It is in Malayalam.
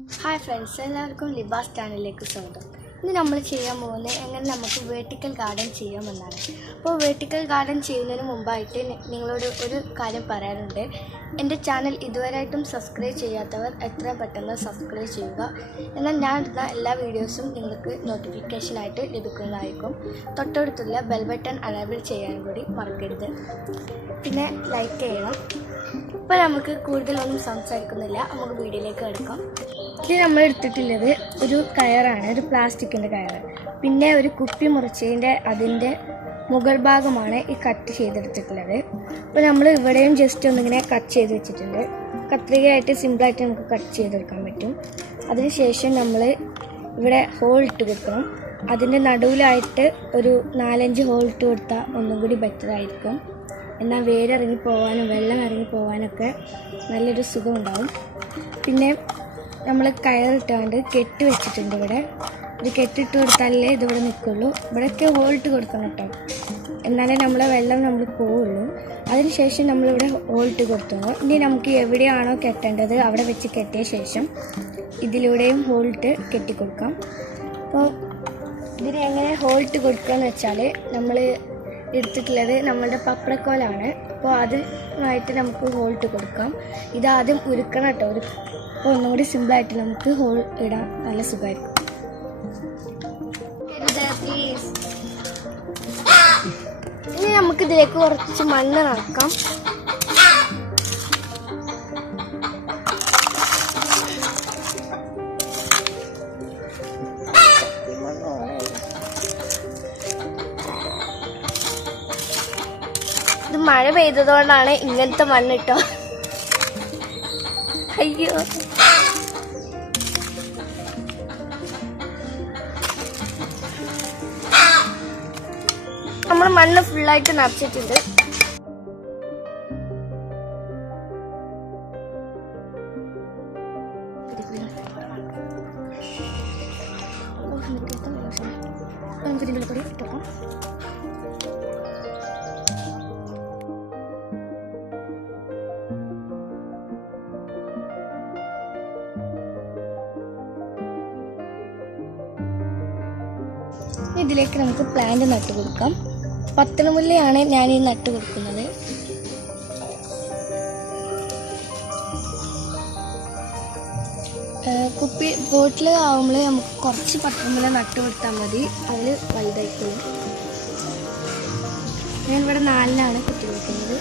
ഹായ് ഫ്രണ്ട്സ്, എല്ലാവർക്കും ലിബാസ് ചാനലിലേക്ക് സ്വാഗതം. ഇന്ന് നമ്മൾ ചെയ്യാൻ പോകുന്നത് എങ്ങനെ നമുക്ക് വേർട്ടിക്കൽ ഗാർഡൻ ചെയ്യാമെന്നാണ്. അപ്പോൾ വേർട്ടിക്കൽ ഗാർഡൻ ചെയ്യുന്നതിന് മുമ്പായിട്ട് നിങ്ങളോട് ഒരു കാര്യം പറയാനുണ്ട്. എൻ്റെ ചാനൽ ഇതുവരെയായിട്ടും സബ്സ്ക്രൈബ് ചെയ്യാത്തവർ എത്രയും പെട്ടെന്ന് സബ്സ്ക്രൈബ് ചെയ്യുക. എന്നാൽ ഞാൻ ഇടുന്ന എല്ലാ വീഡിയോസും നിങ്ങൾക്ക് നോട്ടിഫിക്കേഷനായിട്ട് ലഭിക്കുന്നതായിരിക്കും. തൊട്ടടുത്തുള്ള ബെൽ ബട്ടൺ അനേബിൾ ചെയ്യാൻ കൂടി മറക്കരുത്. പിന്നെ ലൈക്ക് ചെയ്യണം. ഇപ്പോൾ നമുക്ക് കൂടുതലൊന്നും സംസാരിക്കുന്നില്ല, നമുക്ക് വീഡിയോയിലേക്ക് എടുക്കാം. ഇത് നമ്മൾ എടുത്തിട്ടുള്ളത് ഒരു കയറാണ്, ഒരു പ്ലാസ്റ്റിക്കിൻ്റെ കയർ. പിന്നെ ഒരു കുപ്പി മുറിച്ചതിൻ്റെ അതിൻ്റെ മുകൾ ഭാഗമാണ് ഈ കട്ട് ചെയ്തെടുത്തിട്ടുള്ളത്. അപ്പോൾ നമ്മൾ ഇവിടെയും ജസ്റ്റ് ഒന്നിങ്ങനെ കട്ട് ചെയ്ത് വെച്ചിട്ടുണ്ട്. കത്രികയായിട്ട് സിമ്പിളായിട്ട് നമുക്ക് കട്ട് ചെയ്തെടുക്കാൻ പറ്റും. അതിനുശേഷം നമ്മൾ ഇവിടെ ഹോൾ ഇട്ട് കൊടുക്കണം. അതിൻ്റെ നടുവിലായിട്ട് ഒരു 4-5 ഹോൾ ഇട്ട് കൊടുത്താൽ ഒന്നും കൂടി ബെറ്റർ ആയിരിക്കും. എന്നാൽ വേരിറങ്ങി പോകാനും വെള്ളം ഇറങ്ങി പോകാനൊക്കെ നല്ലൊരു സുഖം ഉണ്ടാവും. പിന്നെ നമ്മൾ കയറിട്ടാണ്ട് കെട്ടി വെച്ചിട്ടുണ്ട്. ഇവിടെ ഒരു കെട്ടിട്ട് കൊടുത്താലേ ഇതിവിടെ നിൽക്കുള്ളൂ. ഇവിടെയൊക്കെ ഹോൾട്ട് കൊടുക്കണം കേട്ടോ, എന്നാലേ നമ്മളെ വെള്ളം നമ്മൾ പോവുള്ളൂ. അതിനുശേഷം നമ്മളിവിടെ ഹോൾട്ട് കൊടുത്തു. ഇനി നമുക്ക് എവിടെയാണോ കെട്ടേണ്ടത് അവിടെ വെച്ച് കെട്ടിയ ശേഷം ഇതിലൂടെയും ഹോൾട്ട് കെട്ടിക്കൊടുക്കാം. അപ്പോൾ ഇതിന് എങ്ങനെ ഹോൾട്ട് കൊടുക്കുക എന്ന് വെച്ചാൽ, നമ്മൾ എടുത്തിട്ടുള്ളത് നമ്മളുടെ പപ്പടക്കോലാണ്. അപ്പോൾ അതുമായിട്ട് നമുക്ക് ഹോൾട്ട് കൊടുക്കാം. ഇതാദ്യം ഉരുക്കണം കേട്ടോ. അപ്പോൾ ഒന്നും കൂടി സിമ്പിളായിട്ട് നമുക്ക് ഹോൾ ഇടാൻ നല്ല സുഖമായിരിക്കും. ഇനി നമുക്കിതിലേക്ക് കുറച്ച് മണ്ണ് നിറക്കാം. ഇത് മഴ പെയ്തതുകൊണ്ടാണ് ഇങ്ങനത്തെ മണ്ണിട്ടോ. അയ്യോ, നമ്മൾ മണ്ണ് ഫുള്ളായിട്ട് നിറച്ചിട്ടുണ്ട്. നമുക്ക് ഇതിൻ്റെ കൂടി ഇട്ടോക്കാം. ഇതിലേക്ക് നമുക്ക് പ്ലാന്റ് നട്ട് കൊടുക്കാം. പത്തനമുല്ലയാണ് ഞാൻ ഈ നട്ട് കൊടുക്കുന്നത്. കുപ്പി ബോട്ടിൽ ആവുമ്പോൾ നമുക്ക് കുറച്ച് പത്തനമുല്ല നട്ട് കൊടുത്താൽ മതി, അതിൽ വലുതായിക്കോളും. ഞാനിവിടെ 4 കുത്തി കൊടുക്കുന്നത്.